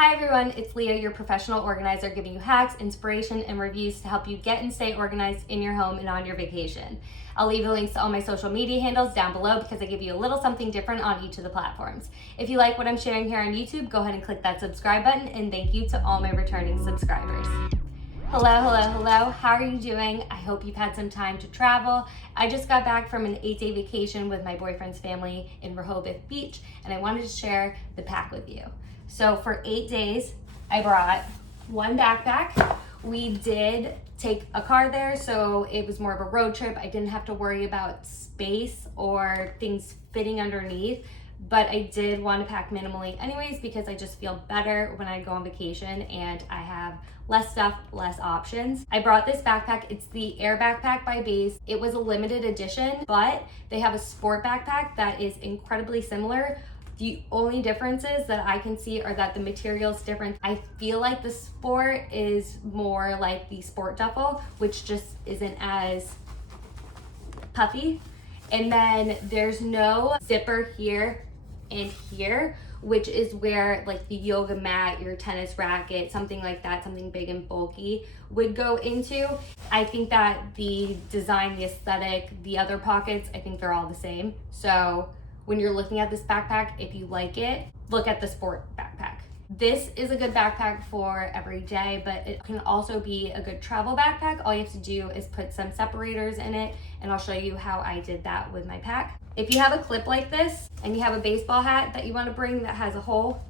Hi everyone, it's Leah, your professional organizer, giving you hacks, inspiration, and reviews to help you get and stay organized in your home and on your vacation. I'll leave the links to all my social media handles down below because I give you a little something different on each of the platforms. If you like what I'm sharing here on YouTube, go ahead and click that subscribe button, and thank you to all my returning subscribers. Hello. How are you doing? I hope you've had some time to travel. I just got back from an 8-day vacation with my boyfriend's family in Rehoboth Beach, and I wanted to share the pack with you. So for 8 days, I brought one backpack. We did take a car there, so it was more of a road trip. I didn't have to worry about space or things fitting underneath, but I did want to pack minimally anyways because I just feel better when I go on vacation and I have less stuff, less options. I brought this backpack. It's the Air Backpack by Base. It was a limited edition, but they have a sport backpack that is incredibly similar. The only differences that I can see are that the material's different. I feel like the sport is more like the sport duffel, which just isn't as puffy. And then there's no zipper here and here, which is where like the yoga mat, your tennis racket, something like that, something big and bulky would go into. I think that the design, the aesthetic, the other pockets, I think they're all the same. So when you're looking at this backpack, if you like it, look at the sport backpack. This is a good backpack for every day, but it can also be a good travel backpack. All you have to do is put some separators in it, and I'll show you how I did that with my pack. If you have a clip like this and you have a baseball hat that you want to bring that has a hole,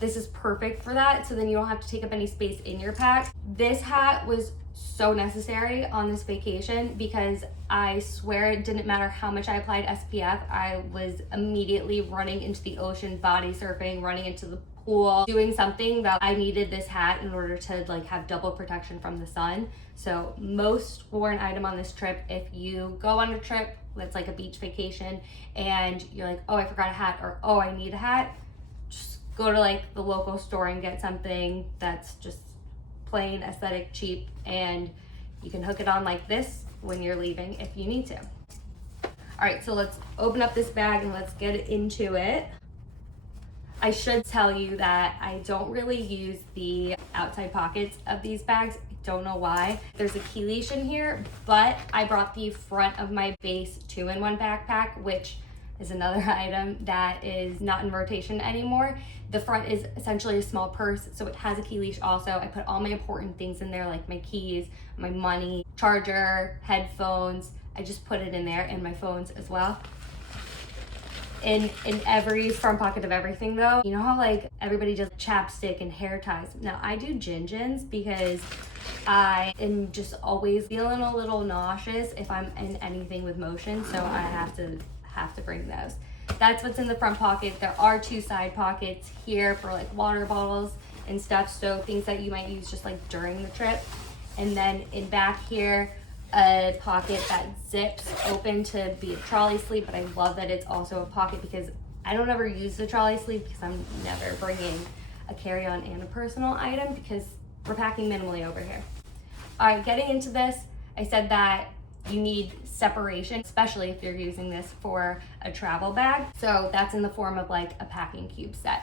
this is perfect for that, so then you don't have to take up any space in your pack. This hat was so necessary on this vacation because I swear it didn't matter how much I applied SPF, I was immediately running into the ocean, body surfing, running into the pool, doing something that I needed this hat in order to like have double protection from the sun. So most worn item on this trip, if you go on a trip that's like a beach vacation and you're like, oh, I forgot a hat, or oh, I need a hat, just go to like the local store and get something that's just plain, aesthetic, cheap, and you can hook it on like this when you're leaving if you need to. All right, so let's open up this bag and let's get into it. I should tell you that I don't really use the outside pockets of these bags. I don't know why. There's a key leash in here, but I brought the front of my Base 2-in-1 backpack, which is another item that is not in rotation anymore. The front is essentially a small purse, so it has a key leash also. I put all my important things in there, like my keys, my money, charger, headphones. I just put it in there, and my phones as well. In every front pocket of everything though, you know how like everybody does chapstick and hair ties? Now I do gin-gins because I am just always feeling a little nauseous if I'm in anything with motion, so I have to bring those. That's what's in the front pocket. There are 2 side pockets here for like water bottles and stuff, so things that you might use just like during the trip. And then in back here, a pocket that zips open to be a trolley sleeve, but I love that it's also a pocket because I don't ever use the trolley sleeve because I'm never bringing a carry-on and a personal item because we're packing minimally over here. All right, getting into this, I said that you need separation, especially if you're using this for a travel bag. So that's in the form of like a packing cube set.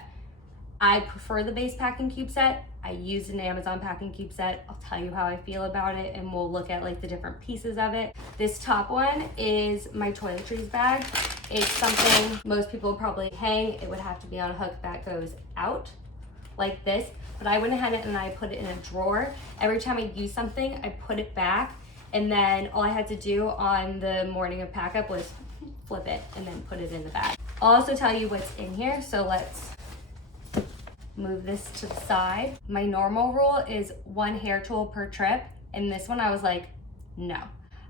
I prefer the Base packing cube set. I used an Amazon packing cube set. I'll tell you how I feel about it, and we'll look at like the different pieces of it. This top one is my Toiletries bag. It's something most people probably hang. It would have to be on a hook that goes out like this, but I went ahead and I put it in a drawer. Every time I use something, I put it back, and then all I had to do on the morning of pack up was flip it and then put it in the bag. I'll also tell you what's in here, so let's move this to the side. My normal rule is 1 hair tool per trip, and this one I was like, no.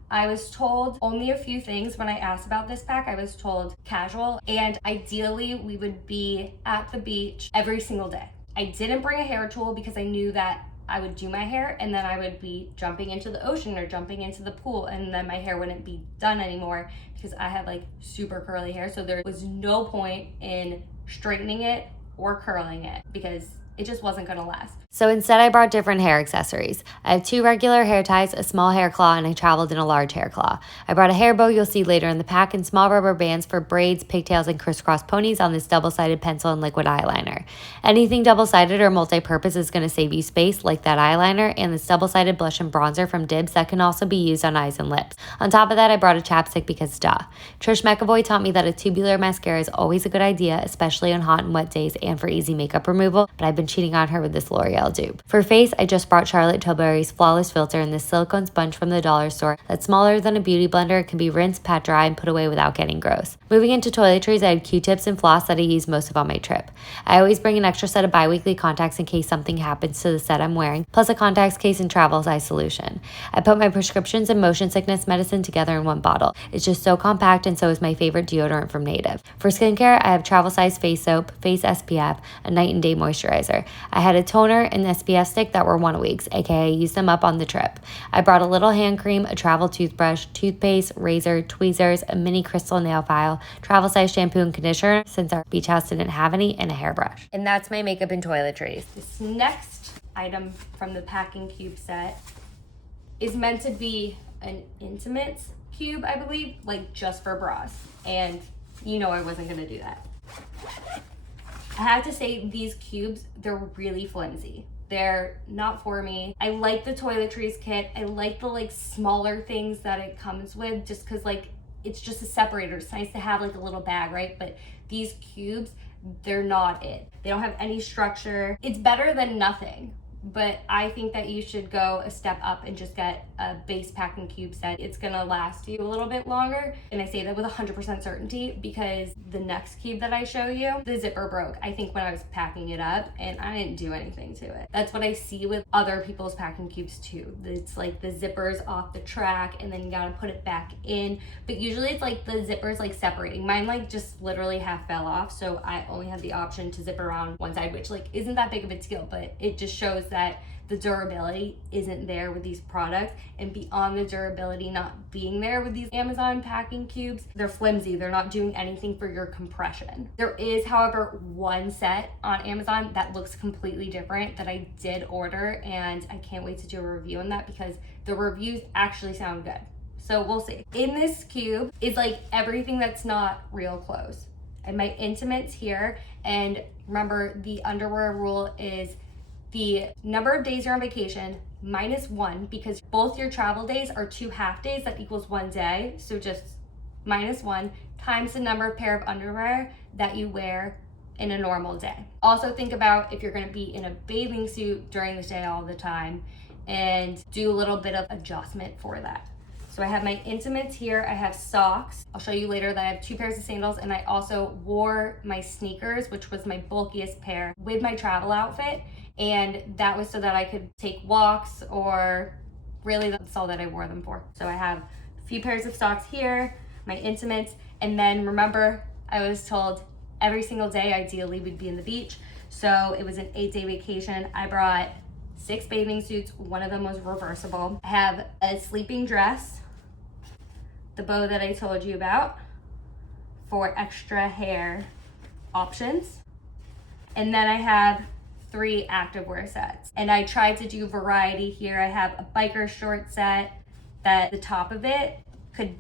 I was told only a few things when I asked about this pack. I was told casual, and ideally we would be at the beach every single day. I didn't bring a hair tool because I knew that I would do my hair and then I would be jumping into the ocean or jumping into the pool, and then my hair wouldn't be done anymore because I have like super curly hair, so there was no point in straightening it or curling it because It just wasn't gonna last. So instead, I brought different hair accessories. I have 2 regular hair ties, a small hair claw, and I traveled in a large hair claw. I brought a hair bow you'll see later in the pack and small rubber bands for braids, pigtails, and crisscross ponies on this double-sided pencil and liquid eyeliner. Anything double-sided or multi-purpose is going to save you space, like that eyeliner and this double-sided blush and bronzer from Dibs that can also be used on eyes and lips. On top of that, I brought a chapstick because duh. Trish McAvoy taught me that a tubular mascara is always a good idea, especially on hot and wet days and for easy makeup removal, but I've been cheating on her with this L'Oreal dupe. For face, I just brought Charlotte Tilbury's Flawless Filter in this silicone sponge from the dollar store that's smaller than a beauty blender. It can be rinsed, pat dry, and put away without getting gross. Moving into toiletries, I had Q-tips and floss that I used most of on my trip. I always bring an extra set of bi-weekly contacts in case something happens to the set I'm wearing, plus a contacts case and travel size solution. I put my prescriptions and motion sickness medicine together in one bottle. It's just so compact, and so is my favorite deodorant from Native. For skincare, I have travel size face soap, face SPF, a night and day moisturizer. I had a toner and SPF stick that were 1 weeks, aka I used them up on the trip. I brought a little hand cream, a travel toothbrush, toothpaste, razor, tweezers, a mini crystal nail file, travel size shampoo and conditioner since our beach house didn't have any, and a hairbrush. And that's my makeup and toiletries. This next item from the packing cube set is meant to be an intimates cube, I believe, like just for bras. And you know I wasn't gonna do that. I have to say, these cubes, they're really flimsy. They're not for me. I like the toiletries kit. I like the like smaller things that it comes with, just cause like it's just a separator. It's nice to have like a little bag, right? But these cubes, they're not it. They don't have any structure. It's better than nothing. But I think that you should go a step up and just get a base packing cube set. It's gonna last you a little bit longer. And I say that with 100% certainty because the next cube that I show you, the zipper broke, I think, when I was packing it up, and I didn't do anything to it. That's what I see with other people's packing cubes too. It's like the zipper's off the track and then you gotta put it back in. But usually it's like the zipper's like separating. Mine like just literally half fell off, so I only had the option to zip around one side, which like isn't that big of a deal, but it just shows that the durability isn't there with these products. And beyond the durability not being there with these Amazon packing cubes, they're flimsy. They're not doing anything for your compression. There is, however, one set on Amazon that looks completely different that I did order, and I can't wait to do a review on that because the reviews actually sound good. So we'll see. In this cube is like everything that's not real clothes. And my intimates here, and remember the underwear rule is the number of days you're on vacation minus 1, because both your travel days are 2 half days, that equals 1 day. So just minus 1 times the number of pair of underwear that you wear in a normal day. Also think about if you're gonna be in a bathing suit during the day all the time, and do a little bit of adjustment for that. So I have my intimates here. I have socks. I'll show you later that I have 2 pairs of sandals, and I also wore my sneakers, which was my bulkiest pair, with my travel outfit. And that was so that I could take walks, or really that's all that I wore them for. So I have a few pairs of socks here, my intimates, and then remember I was told every single day ideally we'd be in the beach. So it was an 8-day vacation. I brought 6 bathing suits. One of them was reversible. I have a sleeping dress, the bow that I told you about for extra hair options. And then I have 3 activewear sets. And I tried to do variety here. I have a biker short set that the top of it could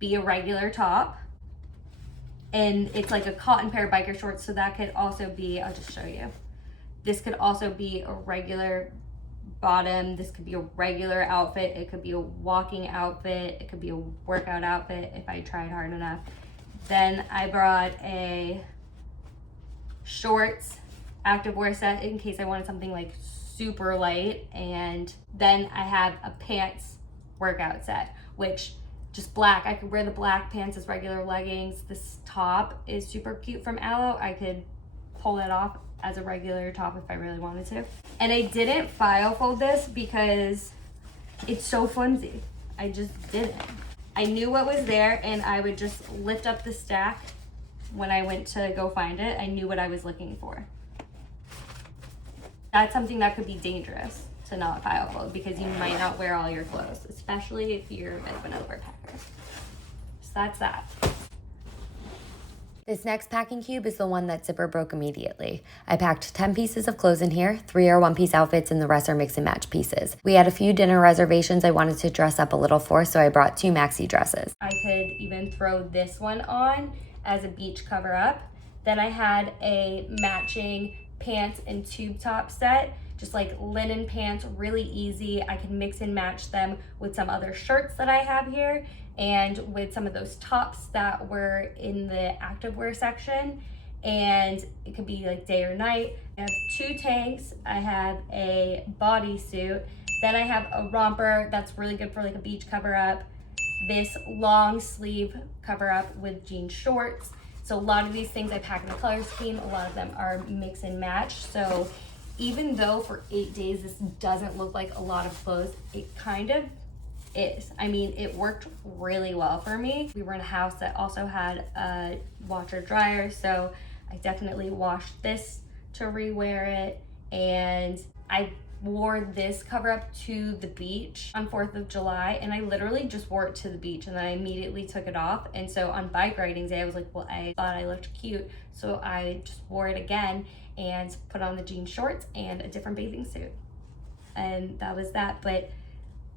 be a regular top. And it's like a cotton pair of biker shorts, so that could also be, I'll just show you. This could also be a regular bottom. This could be a regular outfit. It could be a walking outfit. It could be a workout outfit if I tried hard enough. Then I brought a shorts activewear set in case I wanted something like super light. And then I have a pants workout set, which just black. I could wear the black pants as regular leggings. This top is super cute from Aloe. I could pull it off as a regular top if I really wanted to. And I didn't file fold this because it's so flimsy. I just didn't. I knew what was there, and I would just lift up the stack when I went to go find it. I knew what I was looking for. That's something that could be dangerous to not file fold, because you might not wear all your clothes, especially if you're a bit of an overpacker. So that's that. This next packing cube is the one that zipper broke immediately. I packed 10 pieces of clothes in here, 3 are one-piece outfits and the rest are mix and match pieces. We had a few dinner reservations I wanted to dress up a little for, so I brought 2 maxi dresses. I could even throw this one on as a beach cover up. Then I had a matching pants and tube top set, just like linen pants, really easy. I can mix and match them with some other shirts that I have here and with some of those tops that were in the activewear section, and it could be like day or night. I have 2 tanks, I have a bodysuit, then I have a romper that's really good for like a beach cover up, this long sleeve cover up with jean shorts. So a lot of these things I pack in a color scheme, a lot of them are mix and match. So even though for 8 days this doesn't look like a lot of clothes, it kind of is. I mean, it worked really well for me. We were in a house that also had a washer dryer, so I definitely washed this to rewear it, and I wore this cover up to the beach on 4th of July, and I literally just wore it to the beach and then I immediately took it off. And so on bike riding day I was like, well, I thought I looked cute, so I just wore it again and put on the jean shorts and a different bathing suit, and that was that. But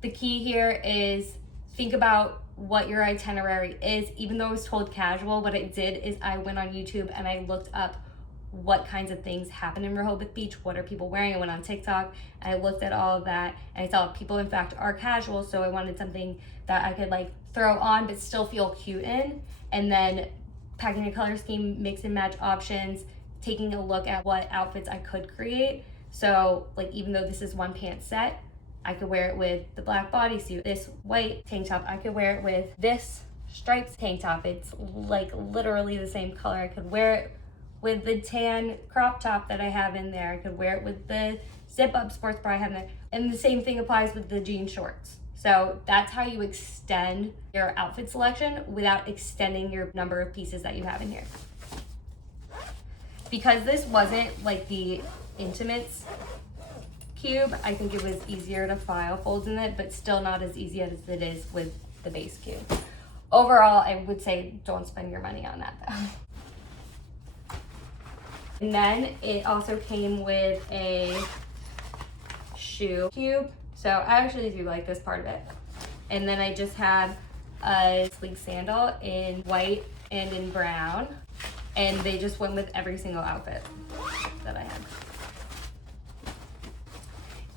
the key here is think about what your itinerary is. Even though I was told casual, what I did is I went on YouTube and I looked up what kinds of things happen in Rehoboth Beach, what are people wearing. I went on TikTok and I looked at all of that and I saw people in fact are casual, so I wanted something that I could like throw on but still feel cute in. And then packing a color scheme, mix and match options, taking a look at what outfits I could create. So like even though this is one pant set, I could wear it with the black bodysuit, this white tank top, I could wear it with this striped tank top. It's like literally the same color. I could wear it with the tan crop top that I have in there. I could wear it with the zip up sports bra I have in there. And the same thing applies with the jean shorts. So that's how you extend your outfit selection without extending your number of pieces that you have in here. Because this wasn't like the intimates cube, I think it was easier to file folds in it, but still not as easy as it is with the base cube. Overall, I would say don't spend your money on that though. And then it also came with a shoe cube. So I actually do like this part of it. And then I just have a sleek sandal in white and in brown. And they just went with every single outfit that I have.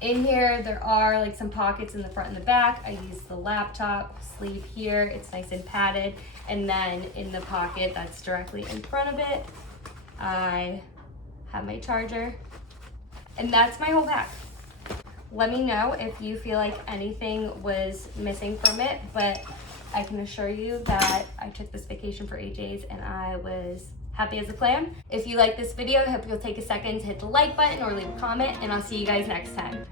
In here, there are like some pockets in the front and the back. I use the laptop sleeve here. It's nice and padded. And then in the pocket that's directly in front of it, I have my charger. And that's my whole pack. Let me know if you feel like anything was missing from it, but I can assure you that I took this vacation for 8 days and I was happy as a clam. If you like this video, I hope you'll take a second to hit the like button or leave a comment, and I'll see you guys next time.